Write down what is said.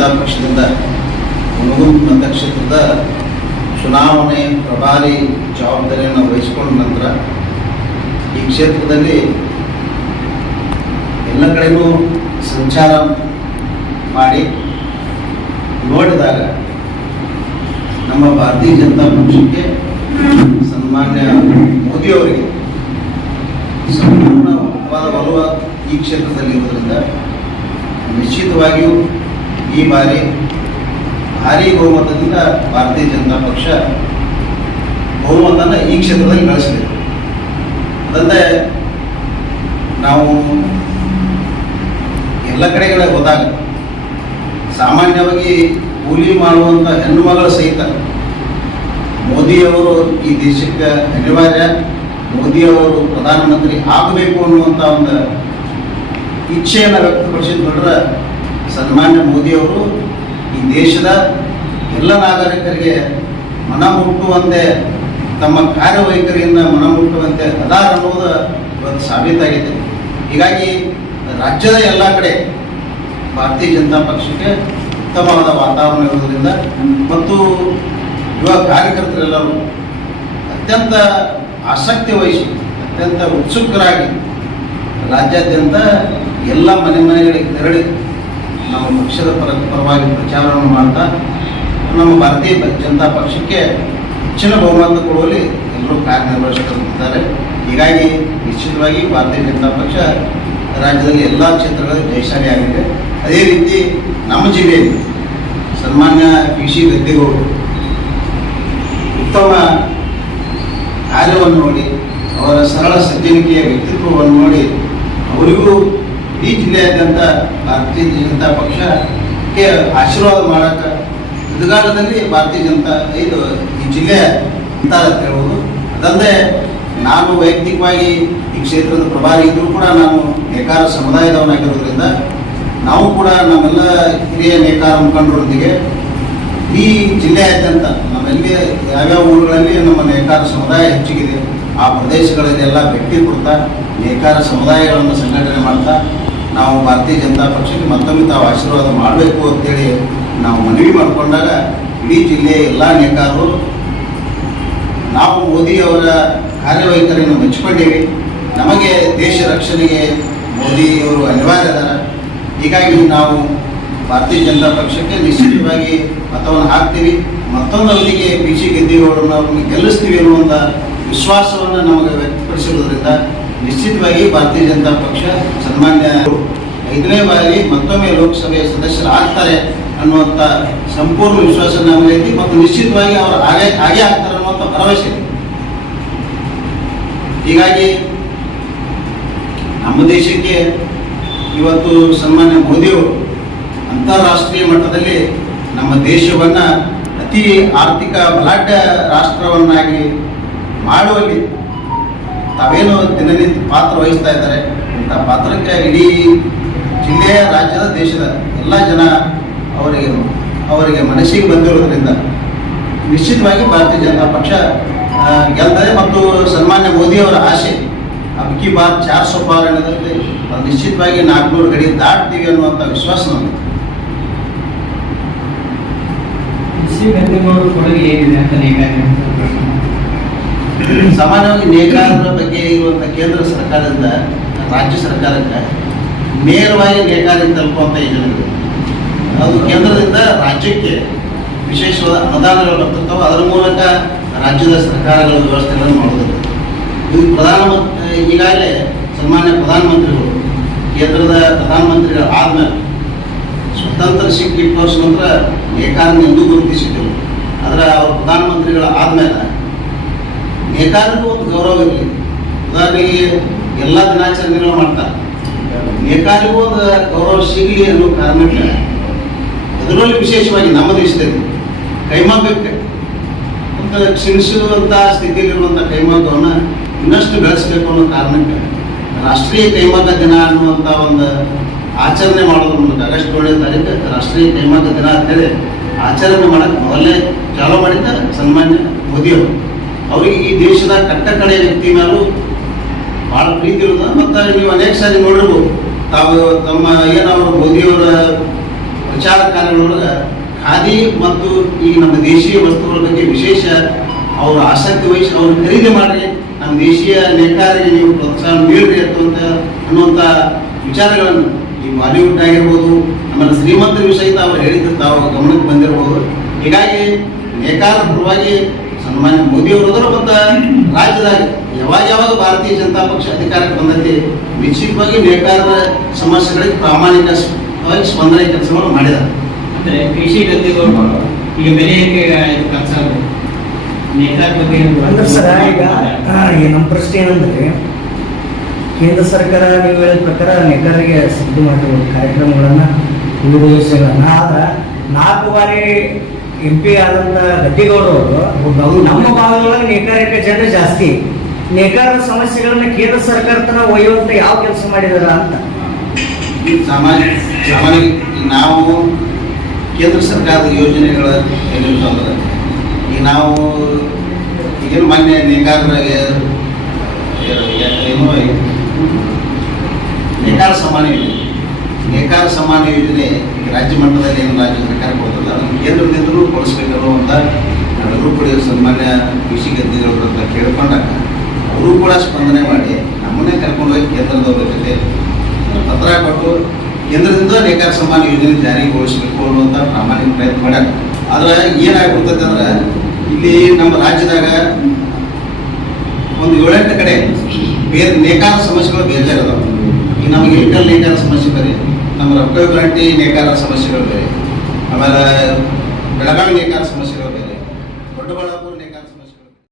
ಜನತಾ ಪಕ್ಷದಿಂದ ಹುಣಗುಂದ ಮತಕ್ಷೇತ್ರದ ಚುನಾವಣೆ ಪ್ರಭಾರಿ ಜವಾಬ್ದಾರಿಯನ್ನು ವಹಿಸಿಕೊಂಡ ನಂತರ ಈ ಕ್ಷೇತ್ರದಲ್ಲಿ ಎಲ್ಲ ಕಡೆಗೂ ಸಂಚಾರ ಮಾಡಿ ನೋಡಿದಾಗ ನಮ್ಮ ಭಾರತೀಯ ಜನತಾ ಪಕ್ಷಕ್ಕೆ ಸನ್ಮಾನ್ಯ ಮೋದಿಯವರಿಗೆ ಸಂಪೂರ್ಣವಾದ ಒಲವ ಈ ಕ್ಷೇತ್ರದಲ್ಲಿ ನಿಶ್ಚಿತವಾಗಿಯೂ ಈ ಬಾರಿ ಭಾರಿ ಬಹುಮತದಿಂದ ಭಾರತೀಯ ಜನತಾ ಪಕ್ಷ ಬಹುಮತನ ಈ ಕ್ಷೇತ್ರದಲ್ಲಿ ಗಳಿಸಿದೆ. ಅದಲ್ಲದೆ ನಾವು ಎಲ್ಲ ಕಡೆಗಳ ಹೋದಾಗ ಸಾಮಾನ್ಯವಾಗಿ ಕೂಲಿ ಮಾಡುವಂಥ ಹೆಣ್ಣು ಮಗಳು ಸಹಿತ ಮೋದಿಯವರು ಈ ದೇಶಕ್ಕೆ ಅನಿವಾರ್ಯ. ಮೋದಿಯವರು ಪ್ರಧಾನಮಂತ್ರಿ ಆಗಬೇಕು ಅನ್ನುವಂಥ ಒಂದು ಇಚ್ಛೆಯನ್ನು ವ್ಯಕ್ತಪಡಿಸಿದ ಸನ್ಮಾನ್ಯ ಮೋದಿಯವರು ಈ ದೇಶದ ಎಲ್ಲ ನಾಗರಿಕರಿಗೆ ಮನ ಮುಟ್ಟುವಂತೆ, ತಮ್ಮ ಕಾರ್ಯವೈಖರಿಯಿಂದ ಮನ ಮುಟ್ಟುವಂತೆ ಅದಾರ ಅನ್ನೋದು ಒಂದು ಸಾಬೀತಾಗಿದೆ ಹೀಗಾಗಿ ರಾಜ್ಯದ ಎಲ್ಲ ಕಡೆ ಭಾರತೀಯ ಜನತಾ ಪಕ್ಷಕ್ಕೆ ಉತ್ತಮವಾದ ವಾತಾವರಣ ಇರುವುದರಿಂದ ಮತ್ತು ಯುವ ಕಾರ್ಯಕರ್ತರೆಲ್ಲರೂ ಅತ್ಯಂತ ಆಸಕ್ತಿ ವಹಿಸಿ, ಅತ್ಯಂತ ಉತ್ಸುಕರಾಗಿ ರಾಜ್ಯಾದ್ಯಂತ ಎಲ್ಲ ಮನೆ ಮನೆಗಳಿಗೆ ತೆರಳಿ ನಮ್ಮ ಪಕ್ಷದ ಪರ ಪರವಾಗಿ ಪ್ರಚಾರವನ್ನು ಮಾಡ್ತಾ, ನಮ್ಮ ಭಾರತೀಯ ಜನತಾ ಪಕ್ಷಕ್ಕೆ ಹೆಚ್ಚಿನ ಬಹುಮತ ಕೊಡುವಲ್ಲಿ ಎಲ್ಲರೂ ಕಾರ್ಯನಿರ್ವಹಿಸುತ್ತಿದ್ದಾರೆ ಹೀಗಾಗಿ ನಿಶ್ಚಿತವಾಗಿ ಭಾರತೀಯ ಜನತಾ ಪಕ್ಷ ರಾಜ್ಯದಲ್ಲಿ ಎಲ್ಲ ಕ್ಷೇತ್ರಗಳಲ್ಲಿ ಜಯಶಾಲಿಯಾಗಿದೆ ಅದೇ ರೀತಿ ನಮ್ಮ ಜಿಲ್ಲೆಯಲ್ಲಿ ಸನ್ಮಾನ್ಯ ಪಿ ಸಿ ಗದ್ದೆಗೌಡರು ಉತ್ತಮ ಕಾರ್ಯವನ್ನು ನೋಡಿ, ಅವರ ಸರಳ ಸಜ್ಜನಿಕೆಯ ವ್ಯಕ್ತಿತ್ವವನ್ನು ನೋಡಿ, ಅವರಿಗೂ ಈ ಜಿಲ್ಲೆಯಾದ್ಯಂತ ಭಾರತೀಯ ಜನತಾ ಪಕ್ಷಕ್ಕೆ ಆಶೀರ್ವಾದ ಮಾಡೋಕ್ಕೆ ಇದುಗಾಲದಲ್ಲಿ ಭಾರತೀಯ ಜನತಾ, ಇದು ಈ ಜಿಲ್ಲೆ ಅಂತ ಹೇಳ್ಬೋದು. ಅದಲ್ಲದೆ ನಾನು ವೈಯಕ್ತಿಕವಾಗಿ ಈ ಕ್ಷೇತ್ರದ ಪ್ರಭಾರಿ ಇದ್ದರೂ ಕೂಡ ನಾನು ನೇಕಾರ ಸಮುದಾಯದವನಾಗಿರೋದ್ರಿಂದ ನಾವು ಕೂಡ ನಮ್ಮೆಲ್ಲ ಹಿರಿಯ ನೇಕಾರ ಮುಖಂಡರೊಂದಿಗೆ ಈ ಜಿಲ್ಲೆಯಾದ್ಯಂತ ನಮ್ಮೆಲ್ಲಿ ಯಾವ್ಯಾವ ಊರುಗಳಲ್ಲಿ ನಮ್ಮ ನೇಕಾರ ಸಮುದಾಯ ಹೆಚ್ಚಿಗಿದೆ, ಆ ಪ್ರದೇಶಗಳಲ್ಲೆಲ್ಲ ಭೇಟಿ ಕೊಡ್ತಾ ನೇಕಾರ ಸಮುದಾಯಗಳನ್ನು ಸಂಘಟನೆ ಮಾಡ್ತಾ ನಾವು ಭಾರತೀಯ ಜನತಾ ಪಕ್ಷಕ್ಕೆ ಮತ್ತೊಮ್ಮೆ ತಾವು ಆಶೀರ್ವಾದ ಮಾಡಬೇಕು ಅಂತೇಳಿ ನಾವು ಮನವಿ ಮಾಡಿಕೊಂಡಾಗ ಇಡೀ ಜಿಲ್ಲೆಯ ಎಲ್ಲ ನೇಕಾರರು ನಾವು ಮೋದಿಯವರ ಕಾರ್ಯವೈಖರಿಯನ್ನು ಮೆಚ್ಚಿಕೊಂಡಿವಿ. ನಮಗೆ ದೇಶ ರಕ್ಷಣೆಗೆ ಮೋದಿಯವರು ಅನಿವಾರ್ಯ ಅದಾರ. ಹೀಗಾಗಿ ನಾವು ಭಾರತೀಯ ಜನತಾ ಪಕ್ಷಕ್ಕೆ ನಿಶ್ಚಿತವಾಗಿ ಮತವನ್ನು ಹಾಕ್ತೀವಿ. ಮತ್ತೊಂದು ಅವಧಿಗೆ ಬಿ ಸಿ ಗೆದ್ದಿಗೌಡರನ್ನು ಗೆಲ್ಲಿಸ್ತೀವಿ ಅನ್ನುವಂಥ ವಿಶ್ವಾಸವನ್ನು ನಮಗೆ ವ್ಯಕ್ತಪಡಿಸಿರೋದ್ರಿಂದ ನಿಶ್ಚಿತವಾಗಿ ಭಾರತೀಯ ಜನತಾ ಪಕ್ಷ ಸನ್ಮಾನ್ಯ ಐದನೇ ಬಾರಿ ಮತ್ತೊಮ್ಮೆ ಲೋಕಸಭೆಯ ಸದಸ್ಯರಾಗ್ತಾರೆ ಅನ್ನುವಂಥ ಸಂಪೂರ್ಣ ವಿಶ್ವಾಸ ನಮಗೈತಿ ಮತ್ತು ನಿಶ್ಚಿತವಾಗಿ ಅವರು ಹಾಗೆ ಹಾಗೆ ಆಗ್ತಾರೆ ಅನ್ನುವಂಥ ಭರವಸೆ ಹೀಗಾಗಿ ನಮ್ಮ ದೇಶಕ್ಕೆ ಇವತ್ತು ಸನ್ಮಾನ್ಯ ಮೋದಿಯವರು ಅಂತಾರಾಷ್ಟ್ರೀಯ ಮಟ್ಟದಲ್ಲಿ ನಮ್ಮ ದೇಶವನ್ನು ಅತಿ ಆರ್ಥಿಕ ಬಲಾಢ್ಯ ರಾಷ್ಟ್ರವನ್ನಾಗಿ ಮಾಡುವಲ್ಲಿ ತಾವೇನು ದಿನನಿತ್ಯ ಪಾತ್ರ ವಹಿಸ್ತಾ ಇದ್ದಾರೆ? ಇಂಥ ಪಾತ್ರಕ್ಕೆ ಇಡೀ ಜಿಲ್ಲೆಯ, ರಾಜ್ಯದ, ದೇಶದ ಎಲ್ಲ ಜನ ಅವರಿಗೆ ಅವರಿಗೆ ಮನಸ್ಸಿಗೆ ಬಂದಿರೋದ್ರಿಂದ ನಿಶ್ಚಿತವಾಗಿ ಭಾರತೀಯ ಜನತಾ ಪಕ್ಷ ಗೆಲ್ತದೆ ಮತ್ತು ಸನ್ಮಾನ್ಯ ಮೋದಿಯವರ ಆಸೆ ಅಬ್ಕಿ ಬಾತ್ ಚಾರ್ ಸೋ ಪಾರ್ ಅನ್ನೋದ್ರಲ್ಲಿ ಅದು ನಿಶ್ಚಿತವಾಗಿ ನಾಲ್ಕುನೂರು ಗಡಿ ದಾಟ್ತೀವಿ ಅನ್ನುವಂಥ ವಿಶ್ವಾಸ ನಮಗೆ. ಕೊಡುಗೆ ಏನಿದೆ ಅಂತ ನೇಕಾರಿಕೆ ಸಾಮಾನ್ಯವಾಗಿ ನೇಕಾರರ ಬಗ್ಗೆ ಇರುವಂಥ ಕೇಂದ್ರ ಸರ್ಕಾರದಿಂದ, ರಾಜ್ಯ ಸರ್ಕಾರಕ್ಕೆ ನೇರವಾಗಿ ನೇಕಾರಿಗೆ ತಲುಪುವಂತ ಯೋಜನೆಗಳು ಅದು ಕೇಂದ್ರದಿಂದ ರಾಜ್ಯಕ್ಕೆ ವಿಶೇಷವಾದ ಅನುದಾನಗಳು ಬರ್ತಿರ್ತಾವೆ, ಅದರ ಮೂಲಕ ರಾಜ್ಯದ ಸರ್ಕಾರಗಳ ವ್ಯವಸ್ಥೆಗಳನ್ನು ಮಾಡೋದಿಲ್ಲ ಇದು ಪ್ರಧಾನಮಂತ್ರಿ, ಈಗಾಗಲೇ ಸನ್ಮಾನ್ಯ ಪ್ರಧಾನಮಂತ್ರಿಗಳು, ಕೇಂದ್ರದ ಪ್ರಧಾನಮಂತ್ರಿಗಳ ಆದ್ಮೇಲೆ ಸ್ವತಂತ್ರ ಸಿಕ್ಕಿಟ್ಟು ವರ್ಷ ನಂತರ ನೇಕಾರನ ಎಂದೂ ಗುರುತಿಸಿದ್ದೆವು. ಆದರೆ ಅವರು ಪ್ರಧಾನಮಂತ್ರಿಗಳು ಆದ್ಮೇಲೆ ನೇಕಾರರಿಗೂ ಒಂದು ಗೌರವ ಇರಲಿ. ಉದಾಹರಣೆಗೆ ಎಲ್ಲ ದಿನಾಚರಣೆಗಳು ಮಾಡ್ತಾರೆ. ನೇಕಾರಿಗೂ ಒಂದು ಗೌರವ ಸಿಗಲಿ ಅನ್ನೋ ಕಾರಣಕ್ಕೆ ಅದರಲ್ಲಿ ವಿಶೇಷವಾಗಿ ನಮ್ಮ ದೇಶದಲ್ಲಿ ಕೈಮಗ್ಗಕ್ಕೆ ಒಂದು ಕ್ಷೀಣಿಸುವಂಥ ಸ್ಥಿತಿಯಲ್ಲಿರುವಂಥ ಕೈಮಗ್ಗವನ್ನು ಇನ್ನಷ್ಟು ಬೆಳೆಸಬೇಕು ಅನ್ನೋ ಕಾರಣಕ್ಕೆ ರಾಷ್ಟ್ರೀಯ ಕೈಮಗ್ಗ ದಿನ ಅನ್ನುವಂಥ ಒಂದು ಆಚರಣೆ ಮಾಡೋದ್ರ ಮೂಲಕ ಆಗಸ್ಟ್ ಏಳನೇ ತಾರೀಕು ರಾಷ್ಟ್ರೀಯ ಕೈಮಗ್ಗ ದಿನ ಅಂತೇಳಿ ಆಚರಣೆ ಮಾಡಕ್ಕೆ ಮೊದಲೇ ಚಾಲೂ ಮಾಡಿದ್ದ ಸನ್ಮಾನ್ಯ ಮೋದಿಯವರು. ಅವರಿಗೆ ಈ ದೇಶದ ಕಟ್ಟ ಕಡೆ ವ್ಯಕ್ತಿ ನಾವು ಭಾಳ ಪ್ರೀತಿ ಇರೋದು ಮತ್ತು ನೀವು ಅನೇಕ ಸಾರಿ ನೋಡಿರ್ಬೋದು, ತಾವು ತಮ್ಮ ಏನವರು ಮೋದಿಯವರ ಪ್ರಚಾರ ಕಾರ್ಯಗಳೊಳಗೆ ಖಾದಿ ಮತ್ತು ಈ ನಮ್ಮ ದೇಶೀಯ ವಸ್ತುಗಳ ಬಗ್ಗೆ ವಿಶೇಷ ಅವರ ಆಸಕ್ತಿ ವಹಿಸಿ ಅವ್ರು ಖರೀದಿ ಮಾಡಿರಿ, ನಮ್ಮ ದೇಶೀಯ ನೇಕಾರಿಗೆ ನೀವು ಪ್ರೋತ್ಸಾಹ ನೀಡ್ರಿ ಅಂತ ಅನ್ನುವಂಥ ವಿಚಾರಗಳನ್ನು ಈ ಬಾಲಿವುಡ್ ಆಗಿರ್ಬೋದು, ಆಮೇಲೆ ಶ್ರೀಮಂತರ ಸಹಿತ ಅವರು ಹೇಳಿದ್ದು ತಾವು ಗಮನಕ್ಕೆ ಬಂದಿರ್ಬೋದು. ಹೀಗಾಗಿ ನೇಕಾರ ಪರವಾಗಿ ಸನ್ಮಾನ್ಯ ಮೋದಿ ಅವರು ಹೋದ್ರು ಮತ್ತು ರಾಜ್ಯದಾಗ. ಯಾವಾಗ ಯಾವಾಗ ಭಾರತೀಯ ಜನತಾ ಪಕ್ಷ ಅಧಿಕಾರಕ್ಕೆ ಬಂದೈತಿ ನಿಶ್ಚಿತವಾಗಿ ನೇಕಾರರ ಸಮಸ್ಯೆಗಳಿಗೆ ಪ್ರಾಮಾಣಿಕವಾಗಿ ಸ್ಪಂದನೆ ಕೆಲಸವನ್ನು ಮಾಡಿದ್ದಾರೆ. ಅಂದ್ರೆ ಕೃಷಿ ಗದ್ದೆಗಳು ಈಗ ಬೆಲೆ ಕೆಲಸ ಅಂದ್ರೆ ಸರ್ ಈಗ ಆ, ಈ ನಮ್ಮ ಪ್ರಶ್ನೆ ಏನಂದ್ರೆ ಕೇಂದ್ರ ಸರ್ಕಾರ ನೀವು ಹೇಳಿದ ಪ್ರಕಾರ ನೇಕಾರರಿಗೆ ಸಿದ್ಧ ಮಾಡಿರುವ ಕಾರ್ಯಕ್ರಮಗಳನ್ನ ವಿವಿಧ ಯೋಜನೆಗಳನ್ನ ಆದ್ರೆ ನಾಲ್ಕು ಬಾರಿ ಎಂ ಪಿ ಆದಂಥ ಗದ್ದಿಗೌಡರು ನಮ್ಮ ಭಾಗದೊಳಗೆ ನೇಕಾರಿಕ ಜನ ಜಾಸ್ತಿ. ನೇಕಾರ ಸಮಸ್ಯೆಗಳನ್ನ ಕೇಂದ್ರ ಸರ್ಕಾರ ತರ ಒಯ್ಯುವಂತ ಯಾವ ಕೆಲಸ ಮಾಡಿದಾರ ಅಂತ. ಸಾಮಾನ್ಯ ಸಾಮಾನ್ಯ ನಾವು ಕೇಂದ್ರ ಸರ್ಕಾರದ ಯೋಜನೆಗಳ ಏನಿರ್ತಂದ್ರೆ ಈಗ ನಾವು ಏನು ಮಾನ್ಯ ನೇಕಾರರಿಗೆ ಏನು ನೇಕಾರ ಸಮಾನ ಯೋಜನೆ ನೇಕಾರ ಸಮಾನ ಯೋಜನೆ ರಾಜ್ಯ ಮಟ್ಟದಲ್ಲಿ ಏನು ರಾಜ್ಯ ಸರ್ಕಾರ ಕೊಡ್ತಲ್ಲ ಅದನ್ನು ಕೇಂದ್ರದಿಂದಲೂ ಕೊಡಿಸ್ಬೇಕು ಅಂತ ಕೂಡ ಸನ್ಮಾನ್ಯ ಕೃಷಿ ಗದ್ದಿಗಳು ಅಂತ ಕೇಳ್ಕೊಂಡಾಗ ಅವರು ಕೂಡ ಸ್ಪಂದನೆ ಮಾಡಿ ನಮ್ಮನ್ನೇ ಕರ್ಕೊಂಡು ಹೋಗಿ ಕೇಂದ್ರದವ್ರ ಜೊತೆ ಪತ್ರ ಕೊಟ್ಟು ಕೇಂದ್ರದಿಂದ ನೇಕಾರ ಸಮಾನ ಯೋಜನೆ ಜಾರಿಗೊಳಿಸಬೇಕು ಅನ್ನುವಂಥ ಪ್ರಾಮಾಣಿಕ ಪ್ರಯತ್ನ ಮಾಡ್ಯಾರ. ಆದ್ರೆ ಏನಾಗ್ಬಿಡ್ತೈತೆ ಅಂದ್ರೆ ಇಲ್ಲಿ ನಮ್ಮ ರಾಜ್ಯದಾಗ ಒಂದು ಏಳೆಂಟು ಕಡೆ ಬೇರೆ ನೇಕಾರ ಸಮಸ್ಯೆಗಳು ಬೇಜಾರದಾವ ಈಗ ನಮಗೆ ಏಕಲ್ ನೇಕಾರ ಸಮಸ್ಯೆ ಬೇರೆ ನಮ್ಮ ರೊಕ್ಕ ಗ್ರಾಂಟಿ ನೇಕಾರ ಸಮಸ್ಯೆಗಳು ಬೇರೆ ಆಮೇಲೆ ಬೆಳಗಾವಿ ನೇಕಾರ ಸಮಸ್ಯೆ